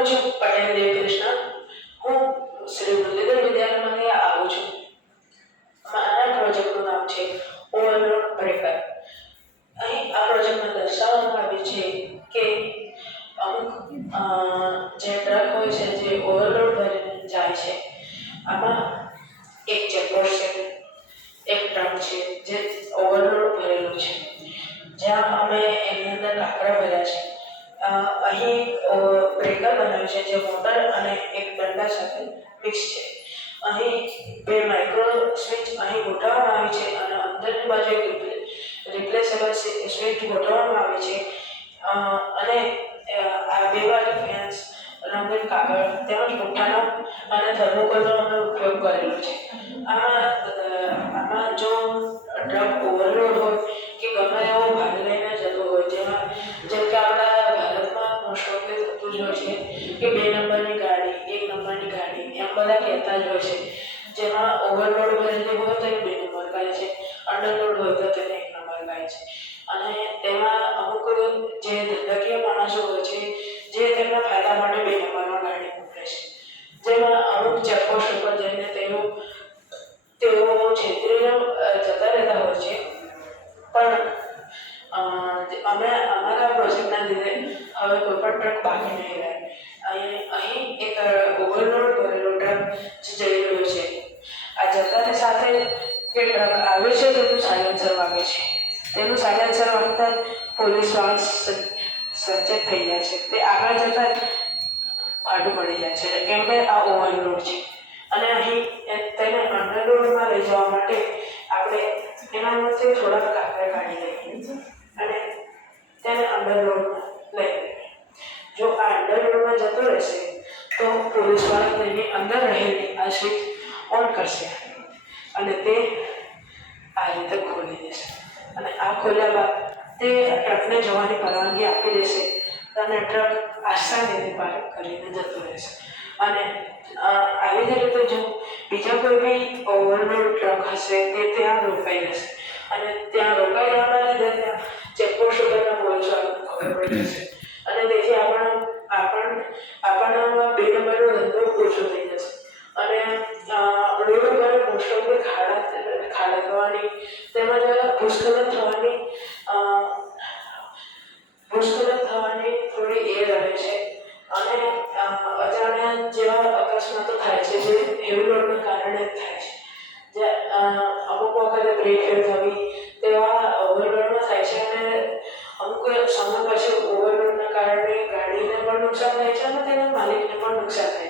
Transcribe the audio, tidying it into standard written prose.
હું છું પટેલ દેવકૃષ્ણ. હું શ્રી મુરલીધર વિદ્યાલયમાંથી આવું છું. મારા પ્રોજેક્ટનું નામ છે ઓવરલોડ બ્રેકર. અહીં આ પ્રોજેક્ટમાં દર્શાવવામાં આવ્યું છે કે અમુક જે ટ્રક હોય છે જે ઓવરલોડ ભરીને જાય છે. આમાં એક ચેકપોસ્ટ છે, એક ટ્રક છે જે ઓવરલોડ ભરેલું છે, જ્યાં અમે એની અંદર લાકડા ભર્યા છે. અહીં બ્રેકર બનાવ્યું છે જે મોટર અને એક દંડા સાથે મિક્સ છે. અહીં બે માઇક્રો સ્વિચ અહીં ગોઠવવામાં આવી છે અને અંદરની બાજુ એક રિપ્લેસેબલ સ્વિચ ગોઠવવામાં આવી છે. અને આ બે બાજુ ફેન્સ, રંગીન કાગળ તેમજ પુઠ્ઠાનો અને થર્મોકોલનો અમે ઉપયોગ કરેલો છે. આમાં જો ટ્રક ઓવરલોડ હોય કે ગમે એવો ભાગ લઈને જતો હોય, જેમ કે આપણા ભારતમાં મોસ્ટ ઓફલી થતું જ હોય છે કે 2 નંબરની ગાડી, 1 નંબરની ગાડી એમ બધા કહેતા જ હોય છે. જેમાં ઓવરલોડ ભરેલી હોય તો 2 નંબર કહે છે, અંડરલોડ હોય તો તેને 1 નંબર કહે છે. અને તેમાં અમુક જે ધંધાકીય માણસો હોય છે જે તેમના ફાયદા માટે 2 નંબરમાં ગાડી મોકલે છે. જેમાં અમુક ચેકપોસ્ટ ઉપર જઈને તેઓ છેતરીને જતા રહેતા હોય છે. પણ અમે અમારા પ્રોજેક્ટના લીધે હવે કોઈ પણ ટ્રક બાકી નહીં રહે. અહીં એક ઓવરલોડ ભરેલો ટ્રક જઈ રહ્યો છે. આ જતાની સાથે કે ટ્રક આવે છે તેનું સાયલેન્સર વાગે છે. તેનું સાયલેન્સર વાગતા જ પોલીસવાળા સચેત થઈ જાય છે. તે આગળ જતાં ફાટું પડી જાય છે કેમ કે આ ઓવરલોડ છે. અને અહીં તેને અંડરલોડમાં લઈ જવા માટે આપણે એનામાંથી થોડાક કાગળ કાઢી લઈએ અને તેને અંડરલોડમાં લઈ લઈએ. જો આ અંડરલોડમાં જતો રહેશે તો પોલીસવાળા તેની અંદર રહેલી આ સ્વિચ ઓન કરશે અને તે આ રીતે ખોલી દેશે. અને આ ખોલ્યા બાદ તે ટ્રકને જવાની પરવાનગી આપી દેશે અને ટ્રક આસાનીથી પાર્ક કરીને જતો રહેશે. અને આવી જ રીતે જો બીજા કોઈ બી ઓવરલોડ ટ્રક હશે તે ત્યાં રોકાઈ જશે અને ત્યાં રોકાઈ જવાના લીધે ત્યાં ચેકપોસ્ટ ઉપરના પોલીસવાળાને ખબર પડી જશે અને તેથી આપણને 2 નંબરનો ધંધો ઓછો થઈ જશે. અને રોડ ઉપર મોસ્ટ ઓફલી ખાડા થવાની તેમજ ભૂસ્ખલન થવાની થોડી એ રહે છે. અને અજાણ્યા જેવા અકસ્માતો થાય છે જે હેવી લોડના કારણે જ થાય છે. જે અમુક વખતે બ્રેક ફેલ થવી તેવા ઓવરલોડમાં થાય છે અને અમુક સમય પછી ઓવરલોડના કારણે ગાડીને પણ નુકસાન થાય છે અને તેના માલિકને પણ નુકસાન થાય છે.